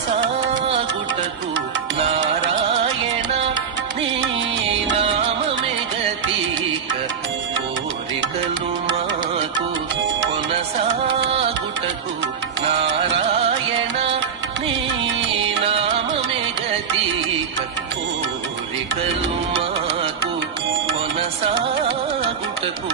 కొనసాగుటకు నారాయణ నీ నామమే గతిక కోరికలు మాకు కొనసాగుటకు నారాయణ నీ నామమే గతిక కోరికలు మాకు కొనసాగుటకు